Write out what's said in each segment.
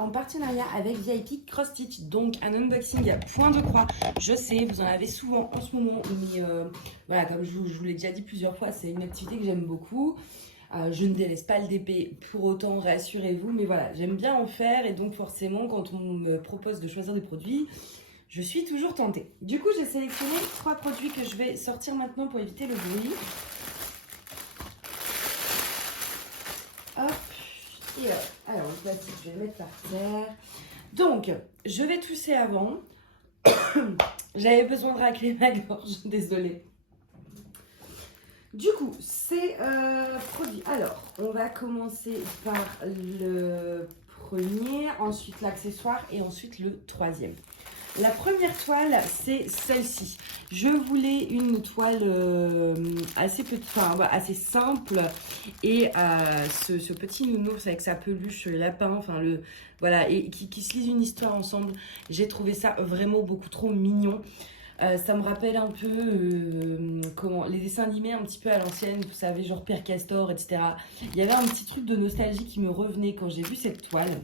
en partenariat avec VIP Cross Stitch, donc un unboxing point de croix. Je sais, vous en avez souvent en ce moment, mais voilà, comme je vous l'ai déjà dit plusieurs fois, c'est une activité que j'aime beaucoup. Je ne délaisse pas le DP pour autant, rassurez-vous, mais voilà, j'aime bien en faire et donc forcément, quand on me propose de choisir des produits, je suis toujours tentée. Du coup, j'ai sélectionné 3 produits que je vais sortir maintenant pour éviter le bruit. Hop, et hop. Alors, le plastique, je vais le mettre par terre. Donc, je vais tousser avant. J'avais besoin de racler ma gorge, désolée. Du coup, ces produits. Alors, on va commencer par le premier, ensuite l'accessoire et ensuite le troisième. La première toile, c'est celle-ci. Je voulais une toile assez simple et ce petit nounours avec sa peluche lapin, enfin voilà, et qui se lisent une histoire ensemble. J'ai trouvé ça vraiment beaucoup trop mignon. Ça me rappelle un peu les dessins animés un petit peu à l'ancienne, vous savez, genre Père Castor, etc. Il y avait un petit truc de nostalgie qui me revenait quand j'ai vu cette toile.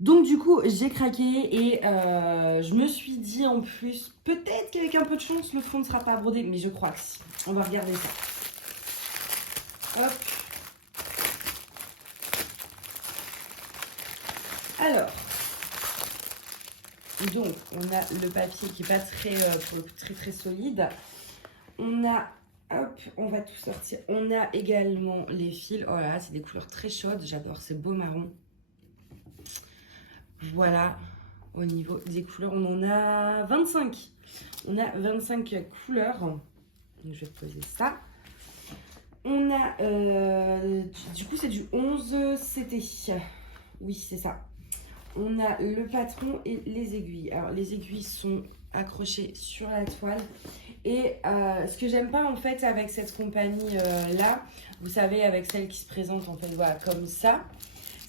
Donc du coup, j'ai craqué et je me suis dit en plus, peut-être qu'avec un peu de chance, le fond ne sera pas brodé, mais je crois que si. On va regarder ça. Hop. Alors, donc on a le papier qui n'est pas très solide. On a, hop, on va tout sortir. On a également les fils. Oh là là, c'est des couleurs très chaudes, j'adore, c'est beau marron. Voilà, au niveau des couleurs, on en a 25. On a 25 couleurs. Donc, je vais poser ça. On a, du coup, c'est du 11 CT. Oui, c'est ça. On a le patron et les aiguilles. Alors, les aiguilles sont accrochées sur la toile. Et ce que j'aime pas, en fait, avec cette compagnie-là, vous savez, avec celle qui se présente, en fait, voilà, comme ça,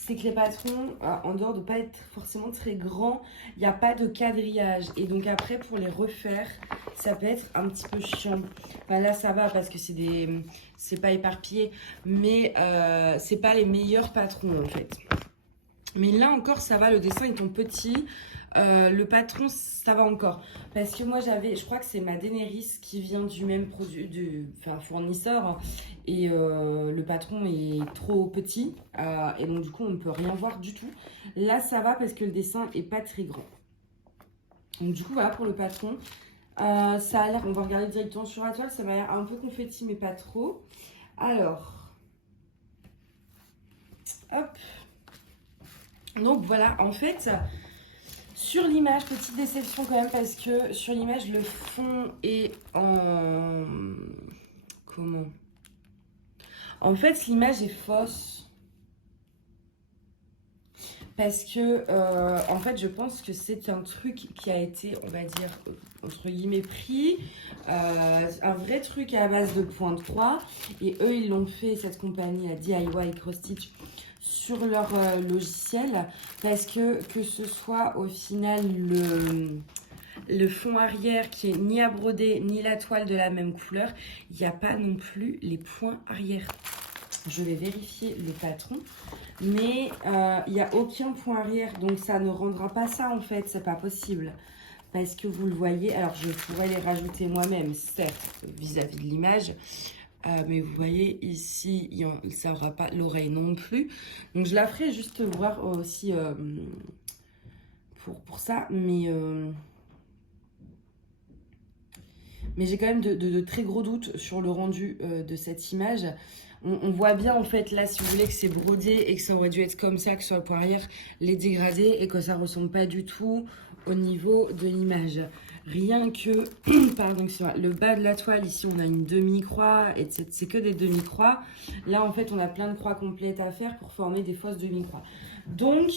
c'est que les patrons, en dehors de ne pas être forcément très grands, il n'y a pas de quadrillage. Et donc après, pour les refaire, ça peut être un petit peu chiant. Enfin, là, ça va parce que c'est pas éparpillé. Mais c'est pas les meilleurs patrons, en fait. Mais là encore, ça va, le dessin étant petit. Le patron, ça va encore. Parce que moi, je crois que c'est ma Daenerys qui vient du même fournisseur. Et le patron est trop petit. Et donc, du coup, on ne peut rien voir du tout. Là, ça va parce que le dessin est pas très grand. Donc, du coup, voilà pour le patron. Ça a l'air, on va regarder directement sur la toile. Ça m'a l'air un peu confetti, mais pas trop. Alors, hop. Donc, voilà, en fait... Sur l'image, petite déception quand même parce que sur l'image, le fond est en... Comment? En fait, l'image est fausse. Parce que, en fait, je pense que c'est un truc qui a été, on va dire, entre guillemets, pris. Un vrai truc à base de point de croix. Et eux, ils l'ont fait, cette compagnie, à DIY Cross Stitch, sur leur logiciel. Parce que ce soit au final le fond arrière qui est ni à broder, ni la toile de la même couleur, il n'y a pas non plus les points arrière. Je vais vérifier le patron, mais il n'y a aucun point arrière, donc ça ne rendra pas ça en fait, c'est pas possible. Parce que vous le voyez, alors je pourrais les rajouter moi-même, certes, vis-à-vis de l'image, mais vous voyez ici, ça n'aura pas l'oreille non plus. Donc je la ferai juste voir aussi pour ça, mais j'ai quand même de très gros doutes sur le rendu de cette image. On voit bien en fait là, si vous voulez, que c'est brodé et que ça aurait dû être comme ça, que sur le point arrière, les dégradés, et que ça ressemble pas du tout au niveau de l'image. Rien que, pardon, le bas de la toile, ici on a une demi-croix, et c'est que des demi-croix. Là en fait on a plein de croix complètes à faire pour former des fausses demi-croix. Donc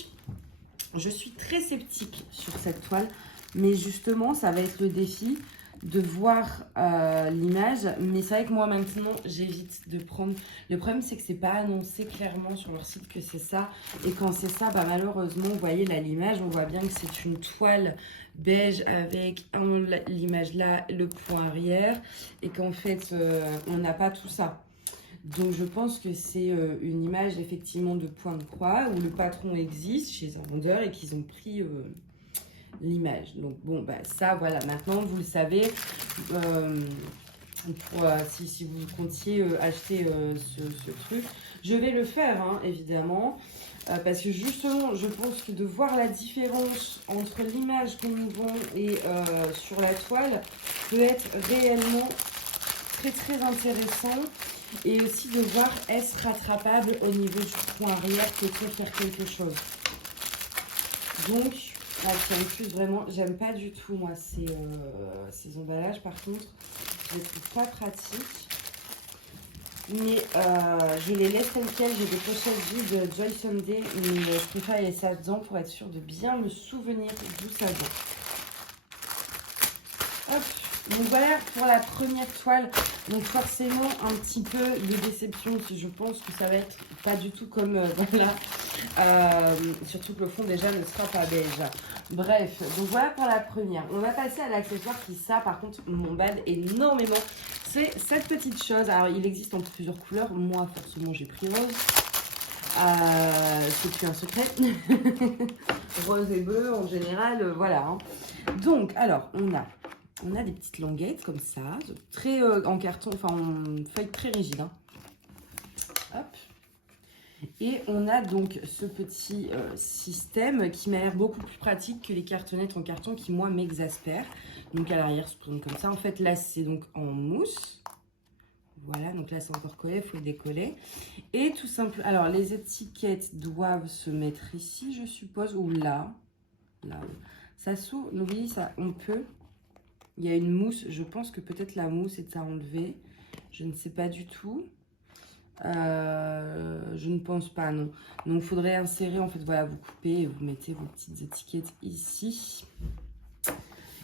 je suis très sceptique sur cette toile, mais justement ça va être le défi de voir l'image, mais c'est vrai que moi maintenant j'évite de prendre. Le problème c'est que c'est pas annoncé clairement sur leur site que c'est ça, et quand c'est ça, bah malheureusement vous voyez là l'image, on voit bien que c'est une toile beige avec l'image là, le point arrière, et qu'en fait on n'a pas tout ça. Donc je pense que c'est une image effectivement de point de croix où le patron existe chez un vendeur et qu'ils ont pris l'image. Donc bon, bah ça voilà, maintenant vous le savez. Si vous comptiez acheter ce truc, je vais le faire hein, évidemment. Parce que justement, je pense que de voir la différence entre l'image qu'on nous vend et sur la toile peut être réellement très très intéressant. Et aussi de voir est-ce rattrapable au niveau du point arrière, peut-on faire quelque chose. Donc, en plus vraiment, j'aime pas du tout moi ces emballages par contre. Je les trouve pas pratiques. Mais je les laisse telles quelles. J'ai des pochettes vides Joy Sunday. Mais je préfère les laisser ça dedans pour être sûre de bien me souvenir d'où ça vient. Hop. Donc voilà pour la première toile. Donc forcément un petit peu de déception. Je pense que ça va être pas du tout comme voilà. Surtout que le fond déjà ne sera pas beige. Bref, donc voilà pour la première. On va passer à l'accessoire qui ça par contre m'emballe énormément. C'est cette petite chose. Alors il existe en plusieurs couleurs. Moi forcément j'ai pris rose. C'est plus un secret. Rose et bleu en général, voilà. Hein. Donc alors on a des petites languettes comme ça, très en carton, enfin en feuille très rigide. Hein. Hop. Et on a donc ce petit système qui m'a l'air beaucoup plus pratique que les cartonnettes en carton qui, moi, m'exaspèrent. Donc, à l'arrière, se présente comme ça. En fait, là, c'est donc en mousse. Voilà, donc là, c'est encore collé, il faut le décoller. Et tout simple, alors, les étiquettes doivent se mettre ici, je suppose, ou là. Là, ça s'ouvre, oui, ça, on peut. Il y a une mousse, je pense que peut-être la mousse est à enlever. Je ne sais pas du tout. Je ne pense pas, non. Donc, il faudrait insérer, en fait, voilà, vous coupez et vous mettez vos petites étiquettes ici.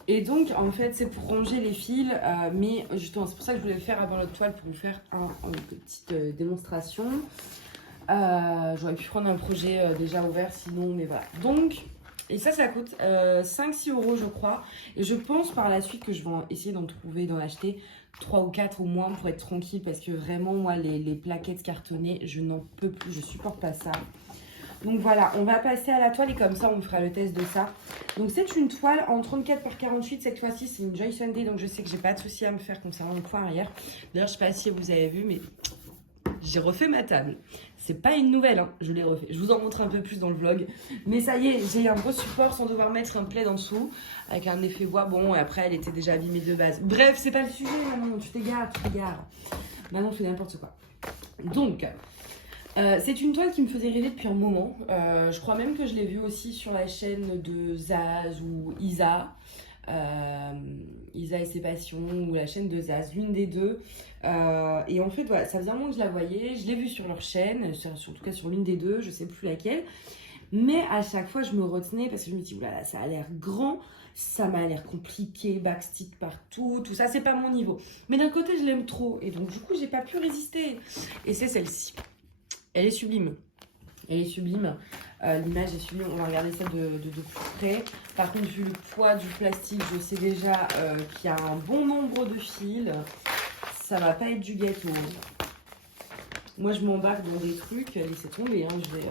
Et donc, en fait, c'est pour ranger les fils, mais justement, c'est pour ça que je voulais le faire avant l'autre toile, pour vous faire une petite démonstration. J'aurais pu prendre un projet déjà ouvert, sinon, mais voilà. Donc, et ça coûte 5-6 euros, je crois. Et je pense par la suite que je vais essayer d'en trouver, d'en acheter 3 ou 4 au moins pour être tranquille. Parce que vraiment, moi, les plaquettes cartonnées, je n'en peux plus. Je supporte pas ça. Donc voilà, on va passer à la toile et comme ça, on fera le test de ça. Donc c'est une toile en 34 par 48. Cette fois-ci, c'est une Joy Sunday. Donc je sais que j'ai pas de souci à me faire concernant le point arrière. D'ailleurs, je sais pas si vous avez vu, mais j'ai refait ma table. C'est pas une nouvelle, hein, je l'ai refait. Je vous en montre un peu plus dans le vlog. Mais ça y est, j'ai un gros support sans devoir mettre un plaid en dessous. Avec un effet bois. Bon, et après, elle était déjà abîmée de base. Bref, c'est pas le sujet, maman. Tu t'égares. Maintenant, je fais n'importe quoi. Donc, c'est une toile qui me faisait rêver depuis un moment. Je crois même que je l'ai vue aussi sur la chaîne de Zaz ou Isa. Isa et ses passions ou la chaîne de Zaz, l'une des deux. Et en fait, voilà, ça faisait un moment que je la voyais. Je l'ai vue sur leur chaîne, en tout cas sur l'une des deux, je sais plus laquelle. Mais à chaque fois, je me retenais parce que je me dis, oulala, ça a l'air grand, ça m'a l'air compliqué, backstick partout, tout ça, c'est pas mon niveau. Mais d'un côté, je l'aime trop. Et donc, du coup, j'ai pas pu résister. Et c'est celle-ci. Elle est sublime. Elle est sublime. L'image est sublime. On va regarder ça de plus près. Par contre, vu le poids du plastique, je sais déjà qu'il y a un bon nombre de fils. Ça va pas être du gâteau. Moi, je m'embarque dans des trucs. Laissez tomber. Hein, je vais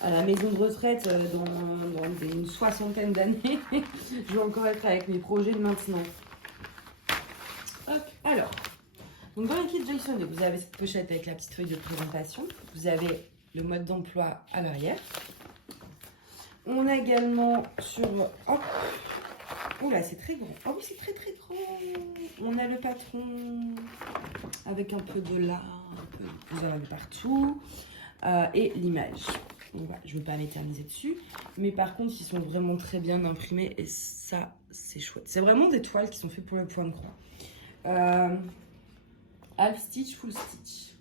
à la maison de retraite dans une soixantaine d'années. Je vais encore être avec mes projets de maintenant. Hop, alors. Donc dans le kit Joy Sunday, vous avez cette pochette avec la petite feuille de présentation. Vous avez le mode d'emploi à l'arrière. On a également sur... Hop. Oh là, c'est très grand. Oh oui, c'est très très grand. On a le patron avec un peu de là, un peu de poussière partout. Et l'image. Voilà, je ne veux pas m'éterniser dessus. Mais par contre, ils sont vraiment très bien imprimés. Et ça, c'est chouette. C'est vraiment des toiles qui sont faites pour le point de croix. Half stitch, full stitch.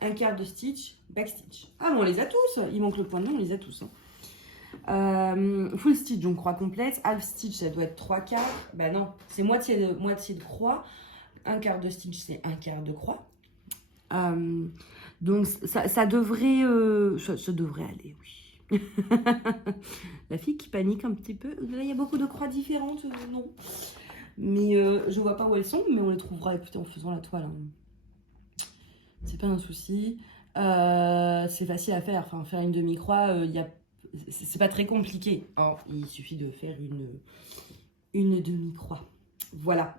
Un quart de stitch, back stitch. Ah, mais on les a tous. Il manque le point de nom, on les a tous. Hein. Full stitch, donc croix complète. Half stitch, ça doit être 3 quarts. Bah non, c'est moitié de croix. Un quart de stitch, c'est un quart de croix. Donc ça devrait aller, oui. La fille qui panique un petit peu. Là, il y a beaucoup de croix différentes, non. Mais je vois pas où elles sont, mais on les trouvera, écoutez, en faisant la toile. Hein. C'est pas un souci. C'est facile à faire. Enfin, faire une demi-croix, c'est pas très compliqué. Hein. Il suffit de faire une demi-croix. Voilà.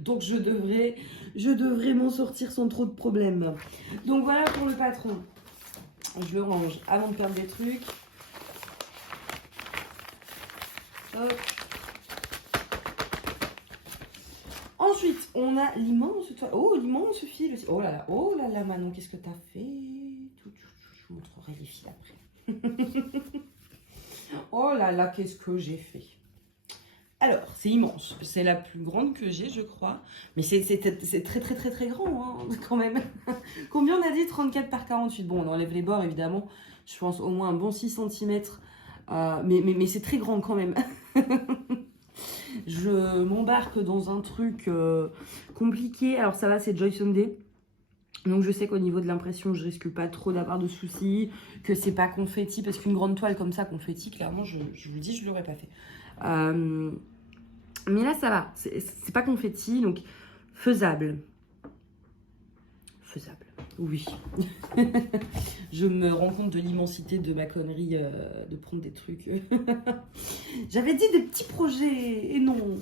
Donc je devrais m'en sortir sans trop de problèmes. Donc voilà pour le patron. Je le range avant de perdre des trucs. Hop. Ensuite, on a l'immense toile. Oh, l'immense fil aussi. Oh là là, Manon, qu'est-ce que t'as fait? Je vous montrerai les fils après. Oh là là, qu'est-ce que j'ai fait? Alors, c'est immense. C'est la plus grande que j'ai, je crois. Mais c'est très grand, hein, quand même. Combien on a dit? 34 par 48. Bon, on enlève les bords, évidemment. Je pense au moins un bon 6 cm. Mais c'est très grand, quand même. Je m'embarque dans un truc compliqué. Alors, ça va, c'est Joy Sunday. Donc, je sais qu'au niveau de l'impression, je risque pas trop d'avoir de soucis. Que c'est pas confetti. Parce qu'une grande toile comme ça, confetti, clairement, je vous le dis, je l'aurais pas fait. Mais là, ça va. C'est pas confetti, donc faisable. Faisable, oui. Je me rends compte de l'immensité de ma connerie de prendre des trucs. J'avais dit des petits projets, et non.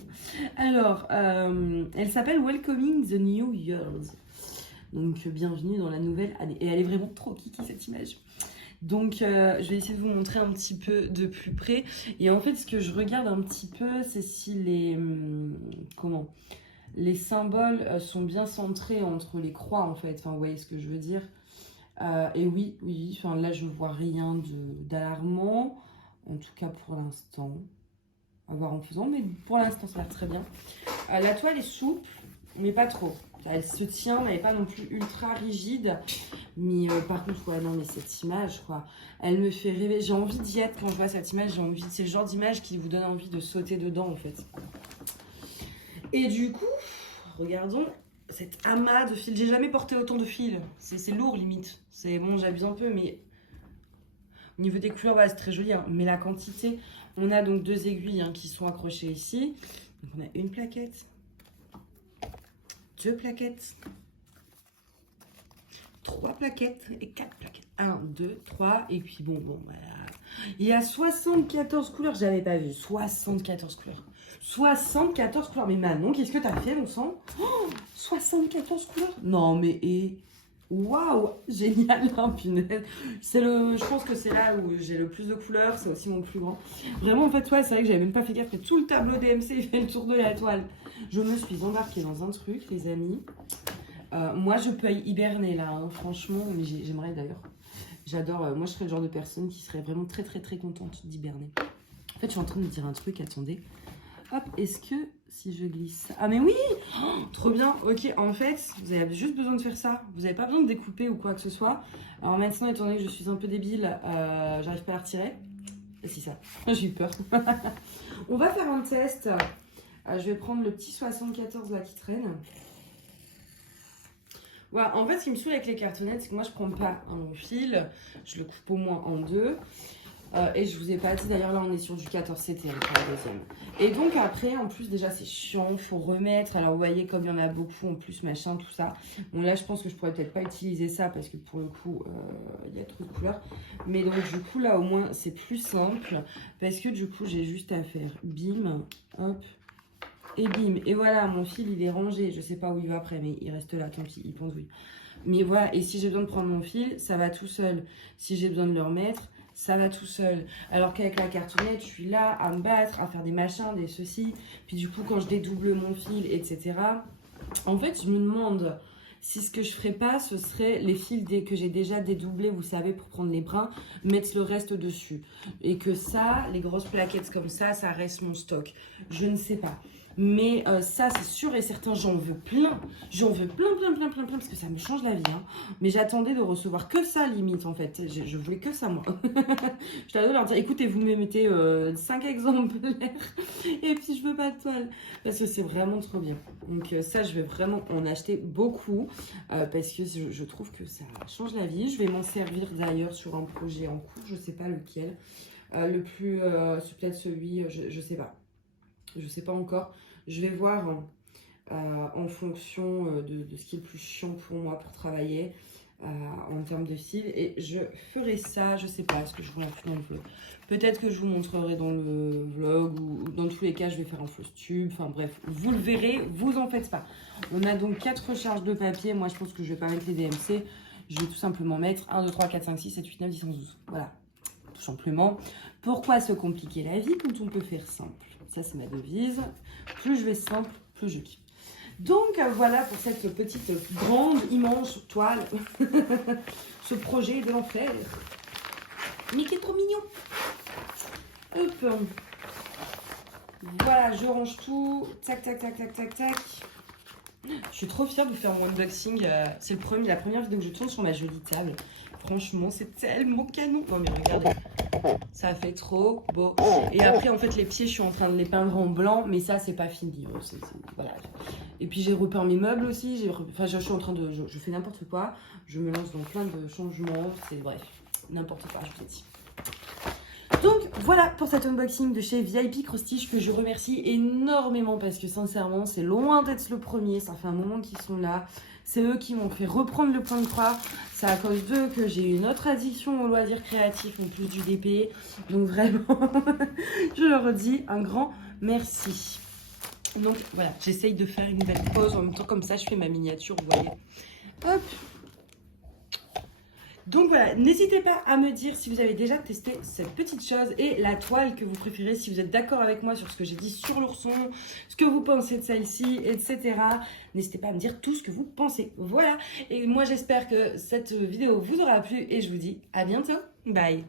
Alors, elle s'appelle Welcoming the New Years. Donc, bienvenue dans la nouvelle année. Et elle est vraiment trop kiki, cette image. Donc, je vais essayer de vous montrer un petit peu de plus près. Et en fait, ce que je regarde un petit peu, c'est si les symboles sont bien centrés entre les croix, en fait. Enfin, vous voyez ce que je veux dire. Et oui. Enfin, là, je vois rien d'alarmant. En tout cas, pour l'instant. À voir en faisant. Mais pour l'instant, ça a l'air très bien. La toile est souple, mais pas trop. Elle se tient, mais elle n'est pas non plus ultra rigide. Mais par contre, ouais, non, mais cette image, quoi, elle me fait rêver. J'ai envie d'y être quand je vois cette image. C'est le genre d'image qui vous donne envie de sauter dedans, en fait. Et du coup, regardons cet amas de fils. J'ai jamais porté autant de fils. C'est lourd, limite. C'est bon, j'abuse un peu, mais au niveau des couleurs, ouais, c'est très joli. Hein. Mais la quantité, on a donc 2 aiguilles hein, qui sont accrochées ici. Donc, on a une plaquette. 2 plaquettes, 3 plaquettes et 4 plaquettes. 1, 2, 3 et puis bon, voilà. Il y a 74 couleurs, j'avais pas vu. 74 couleurs. 74 couleurs. Mais Manon, qu'est-ce que t'as fait, mon sang? 74 couleurs? Non, mais waouh, génial, hein, punaise. Je pense que c'est là où j'ai le plus de couleurs, c'est aussi mon plus grand. Vraiment, en fait, ouais, c'est vrai que j'avais même pas fait gaffe. Tout le tableau DMC, il fait le tour de la toile. Je me suis embarquée dans un truc, les amis. Moi, je peux hiberner là, hein, franchement, mais j'aimerais d'ailleurs. J'adore, moi, je serais le genre de personne qui serait vraiment très contente d'hiberner. En fait, je suis en train de me dire un truc, attendez. Hop, est-ce que si je glisse ça... Ah mais oui, trop bien. Ok, en fait, vous avez juste besoin de faire ça. Vous n'avez pas besoin de découper ou quoi que ce soit. Alors maintenant, étant donné que je suis un peu débile, j'arrive pas à la retirer. Et si ça, j'ai eu peur. On va faire un test. Je vais prendre le petit 74 là qui traîne. Voilà, en fait, ce qui me saoule avec les cartonnettes, c'est que moi, je prends pas un long fil. Je le coupe au moins en 2. Et je vous ai pas dit, d'ailleurs là on est sur du 14 CTM pour la deuxième. Et donc après, en plus déjà c'est chiant, il faut remettre. Alors vous voyez comme il y en a beaucoup en plus, machin, tout ça. Bon là je pense que je pourrais peut-être pas utiliser ça parce que pour le coup, il y a trop de couleurs. Mais donc du coup là au moins c'est plus simple. Parce que du coup j'ai juste à faire bim, hop, et bim. Et voilà, mon fil il est rangé. Je sais pas où il va après, mais il reste là, tant pis, il pendouille. Mais voilà, et si j'ai besoin de prendre mon fil, ça va tout seul. Si j'ai besoin de le remettre, ça va tout seul. Alors qu'avec la cartonnette, je suis là à me battre, à faire des machins, des ceci. Puis du coup, quand je dédouble mon fil, etc. En fait, je me demande si ce que je ferais pas, ce serait les fils que j'ai déjà dédoublés, vous savez, pour prendre les brins, mettre le reste dessus. Et que ça, les grosses plaquettes comme ça reste mon stock. Je ne sais pas. Mais ça, c'est sûr et certain, j'en veux plein. J'en veux plein, parce que ça me change la vie. Hein. Mais j'attendais de recevoir que ça, limite, en fait. Je voulais que ça, moi. Je t'adore leur dire, écoutez, vous me mettez 5 exemplaires et puis je veux pas de toile. Parce que c'est vraiment trop bien. Donc ça, je vais vraiment en acheter beaucoup parce que je trouve que ça change la vie. Je vais m'en servir d'ailleurs sur un projet en cours, je sais pas lequel. C'est peut-être celui, je sais pas. Je sais pas encore. Je vais voir en fonction de ce qui est le plus chiant pour moi pour travailler en termes de fil. Et je ferai ça, je sais pas ce que je vous montre dans le vlog. Peut-être que je vous montrerai dans le vlog ou dans tous les cas, je vais faire un fausse tube. Enfin bref, vous le verrez, vous en faites pas. On a donc 4 charges de papier. Moi, je pense que je vais pas mettre les DMC. Je vais tout simplement mettre 1, 2, 3, 4, 5, 6, 7, 8, 9, 10, 11, 12. Voilà, tout simplement. Pourquoi se compliquer la vie quand on peut faire simple? Ça, c'est ma devise. Plus je vais simple, plus je kiffe. Donc, voilà pour cette petite, grande, immense toile. Ce projet de l'enfer. Mais qui est trop mignon. Hop. Voilà, je range tout. Tac, tac, tac, tac, tac, tac. Je suis trop fière de faire mon unboxing. C'est la première vidéo que je tourne sur ma jolie table. Franchement, c'est tellement canon. Non mais regardez, ça fait trop beau. Et après, en fait, les pieds, je suis en train de les peindre en blanc. Mais ça, c'est pas fini. Voilà. Et puis, j'ai repeint mes meubles aussi. Enfin, je suis en train de... Je fais n'importe quoi. Je me lance dans plein de changements. C'est bref, n'importe quoi, je vous ai dit. Donc voilà pour cet unboxing de chez VIP Cross-Stitch que je remercie énormément parce que sincèrement c'est loin d'être le premier, ça fait un moment qu'ils sont là, c'est eux qui m'ont fait reprendre le point de croix, c'est à cause d'eux que j'ai eu une autre addiction aux loisirs créatifs en plus du DP, donc vraiment je leur dis un grand merci. Donc voilà, j'essaye de faire une belle pause en même temps comme ça je fais ma miniature, vous voyez. Hop. Donc voilà, n'hésitez pas à me dire si vous avez déjà testé cette petite chose et la toile que vous préférez, si vous êtes d'accord avec moi sur ce que j'ai dit sur l'ourson, ce que vous pensez de celle-ci, etc. N'hésitez pas à me dire tout ce que vous pensez. Voilà, et moi j'espère que cette vidéo vous aura plu et je vous dis à bientôt. Bye.